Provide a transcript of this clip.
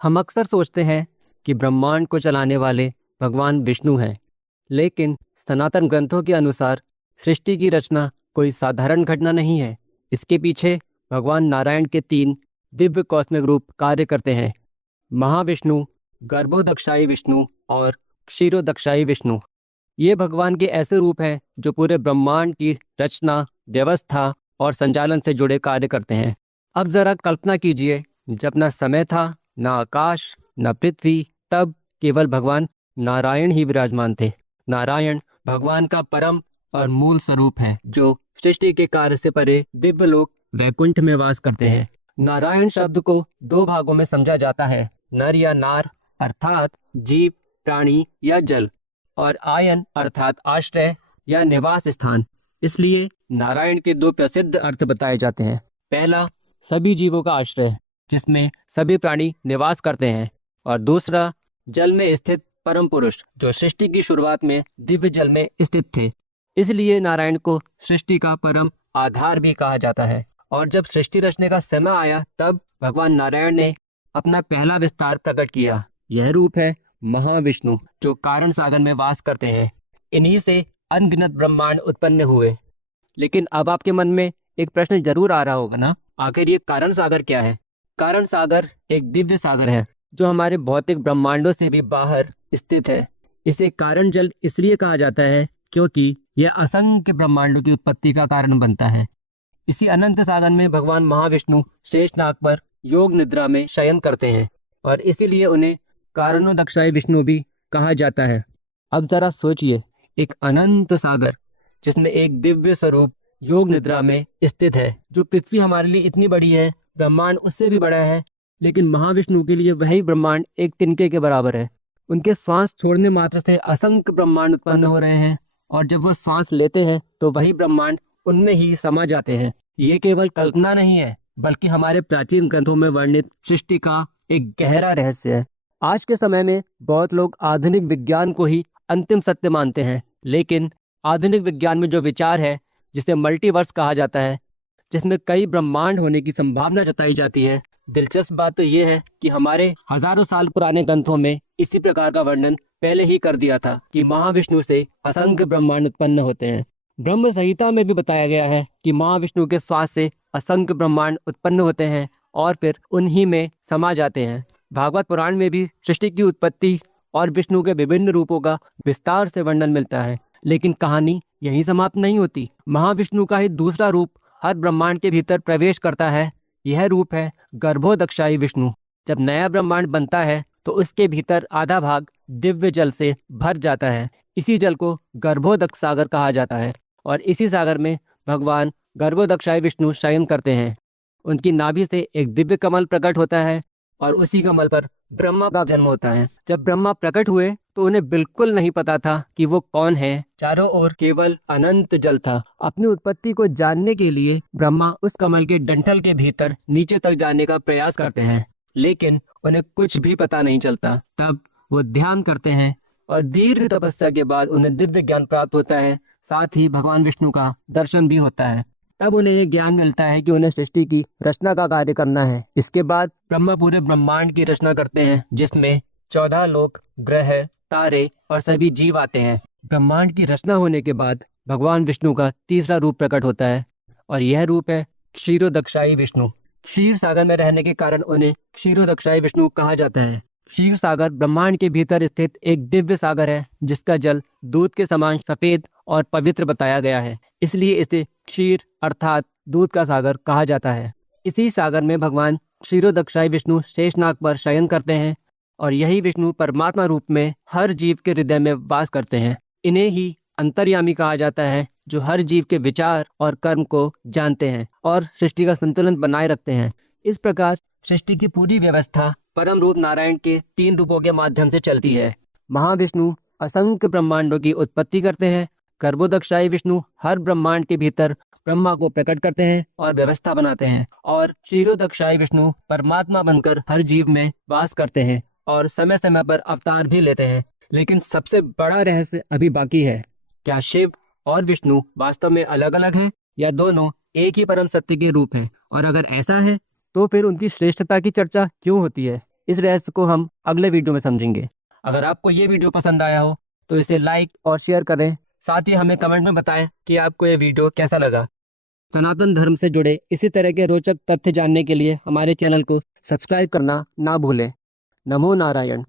हम अक्सर सोचते हैं कि ब्रह्मांड को चलाने वाले भगवान विष्णु हैं, लेकिन सनातन ग्रंथों के अनुसार सृष्टि की रचना कोई साधारण घटना नहीं है। इसके पीछे भगवान नारायण के तीन दिव्य कॉस्मिक रूप कार्य करते हैं: महाविष्णु, गर्भोदक्षाई विष्णु और क्षीरोदक्षाई विष्णु। ये भगवान के ऐसे रूप हैं जो पूरे ब्रह्मांड की रचना, व्यवस्था और संचालन से जुड़े कार्य करते हैं। अब जरा कल्पना कीजिए, जब ना समय था, ना आकाश, ना पृथ्वी, तब केवल भगवान नारायण ही विराजमान थे। नारायण भगवान का परम और मूल स्वरूप है, जो सृष्टि के कार्य से परे दिव्य लोक वैकुंठ में वास करते हैं। नारायण शब्द को दो भागों में समझा जाता है: नर या नार अर्थात जीव, प्राणी या जल, और आयन अर्थात आश्रय या निवास स्थान। इसलिए नारायण के दो प्रसिद्ध अर्थ बताए जाते हैं। पहला, सभी जीवों का आश्रय, जिसमें सभी प्राणी निवास करते हैं, और दूसरा, जल में स्थित परम पुरुष, जो सृष्टि की शुरुआत में दिव्य जल में स्थित थे। इसलिए नारायण को सृष्टि का परम आधार भी कहा जाता है। और जब सृष्टि रचने का समय आया, तब भगवान नारायण ने अपना पहला विस्तार प्रकट किया। यह रूप है महाविष्णु, जो कारण सागर में वास करते हैं। इन्हीं से अनगिनत ब्रह्मांड उत्पन्न हुए। लेकिन अब आपके मन में एक प्रश्न जरूर आ रहा होगा ना, आखिर ये कारण सागर क्या है? कारण सागर एक दिव्य सागर है जो हमारे भौतिक ब्रह्मांडों से भी बाहर स्थित है। इसे कारण जल इसलिए कहा जाता है क्योंकि यह असंख्य ब्रह्मांडों की उत्पत्ति का कारण बनता है। इसी अनंत सागर में भगवान महाविष्णु शेषनाग पर योग निद्रा में शयन करते हैं, और इसीलिए उन्हें कारणोदक्षाय विष्णु भी कहा जाता है। अब जरा सोचिए, एक अनंत सागर जिसमें एक दिव्य स्वरूप योग निद्रा में स्थित है। जो पृथ्वी हमारे लिए इतनी बड़ी है, ब्रह्मांड उससे भी बड़ा है, लेकिन महाविष्णु के लिए वही ब्रह्मांड एक तिनके के बराबर है। उनके श्वास छोड़ने मात्र से असंख्य ब्रह्मांड उत्पन्न हो रहे हैं, और जब वो श्वास लेते हैं तो वही ब्रह्मांड उनमें ही समा जाते हैं। ये केवल कल्पना नहीं है, बल्कि हमारे प्राचीन ग्रंथों में वर्णित सृष्टि का एक गहरा रहस्य है। आज के समय में बहुत लोग आधुनिक विज्ञान को ही अंतिम सत्य मानते हैं, लेकिन आधुनिक विज्ञान में जो विचार है, जिसे मल्टीवर्स कहा जाता है, जिसमें कई ब्रह्मांड होने की संभावना जताई जाती है। दिलचस्प बात तो यह है कि हमारे हजारों साल पुराने ग्रंथों में इसी प्रकार का वर्णन पहले ही कर दिया था कि महाविष्णु से असंख्य ब्रह्मांड उत्पन्न होते हैं। ब्रह्म संहिता में भी बताया गया है कि महाविष्णु के श्वास से असंख्य ब्रह्मांड उत्पन्न होते हैं और फिर उन्हीं में समा जाते हैं। भागवत पुराण में भी सृष्टि की उत्पत्ति और विष्णु के विभिन्न रूपों का विस्तार से वर्णन मिलता है। लेकिन कहानी यहीं समाप्त नहीं होती। महाविष्णु का ही दूसरा रूप हर ब्रह्मांड के भीतर प्रवेश करता है। यह रूप है गर्भोदक्षाई विष्णु। जब नया ब्रह्मांड बनता है तो उसके भीतर आधा भाग दिव्य जल से भर जाता है। इसी जल को गर्भोदक्ष सागर कहा जाता है, और इसी सागर में भगवान गर्भोदक्षाई विष्णु शयन करते हैं। उनकी नाभि से एक दिव्य कमल प्रकट होता है, और उसी कमल पर ब्रह्मा का जन्म होता है। जब ब्रह्मा प्रकट हुए तो उन्हें बिल्कुल नहीं पता था कि वो कौन है। चारों ओर केवल अनंत जल था। अपनी उत्पत्ति को जानने के लिए ब्रह्मा उस कमल के डंठल के भीतर नीचे तक जाने का प्रयास करते हैं, लेकिन उन्हें कुछ भी पता नहीं चलता। तब वो ध्यान करते हैं, और दीर्घ तपस्या के बाद उन्हें दिव्य ज्ञान प्राप्त होता है। साथ ही भगवान विष्णु का दर्शन भी होता है। तब उन्हें ये ज्ञान मिलता है कि उन्हें सृष्टि की रचना का कार्य करना है। इसके बाद ब्रह्मा पूरे ब्रह्मांड की रचना करते हैं, जिसमें 14 लोक, ग्रह, तारे और सभी जीव आते हैं। ब्रह्मांड की रचना होने के बाद भगवान विष्णु का तीसरा रूप प्रकट होता है, और यह रूप है क्षीरोदक्षाई विष्णु। क्षीर सागर में रहने के कारण उन्हें क्षीरोदक्षाई विष्णु कहा जाता है। क्षीर सागर ब्रह्मांड के भीतर स्थित एक दिव्य सागर है, जिसका जल दूध के समान सफेद और पवित्र बताया गया है। इसलिए इसे क्षीर अर्थात दूध का सागर कहा जाता है। इसी सागर में भगवान क्षीरोदक्षाई विष्णु शेषनाग पर शयन करते हैं, और यही विष्णु परमात्मा रूप में हर जीव के हृदय में वास करते हैं। इन्हें ही अंतर्यामी कहा जाता है, जो हर जीव के विचार और कर्म को जानते हैं और सृष्टि का संतुलन बनाए रखते हैं। इस प्रकार सृष्टि की पूरी व्यवस्था परम रूप नारायण के 3 रूपों के माध्यम से चलती है। महाविष्णु असंख्य ब्रह्मांडों की उत्पत्ति करते हैं। गर्भोदक्षाई विष्णु हर ब्रह्मांड के भीतर ब्रह्मा को प्रकट करते हैं और व्यवस्था बनाते हैं, और क्षीरोदक्षाई विष्णु परमात्मा बनकर हर जीव में वास करते हैं और समय समय पर अवतार भी लेते हैं। लेकिन सबसे बड़ा रहस्य अभी बाकी है। क्या शिव और विष्णु वास्तव में अलग अलग हैं, या दोनों एक ही परम सत्य के रूप हैं? और अगर ऐसा है तो फिर उनकी श्रेष्ठता की चर्चा क्यों होती है? इस रहस्य को हम अगले वीडियो में समझेंगे। अगर आपको ये वीडियो पसंद आया हो तो इसे लाइक और शेयर करें। साथ ही हमें कमेंट में बताएं कि आपको ये वीडियो कैसा लगा। सनातन धर्म से जुड़े इसी तरह के रोचक तथ्य जानने के लिए हमारे चैनल को सब्सक्राइब करना ना भूलें। नमो नारायण।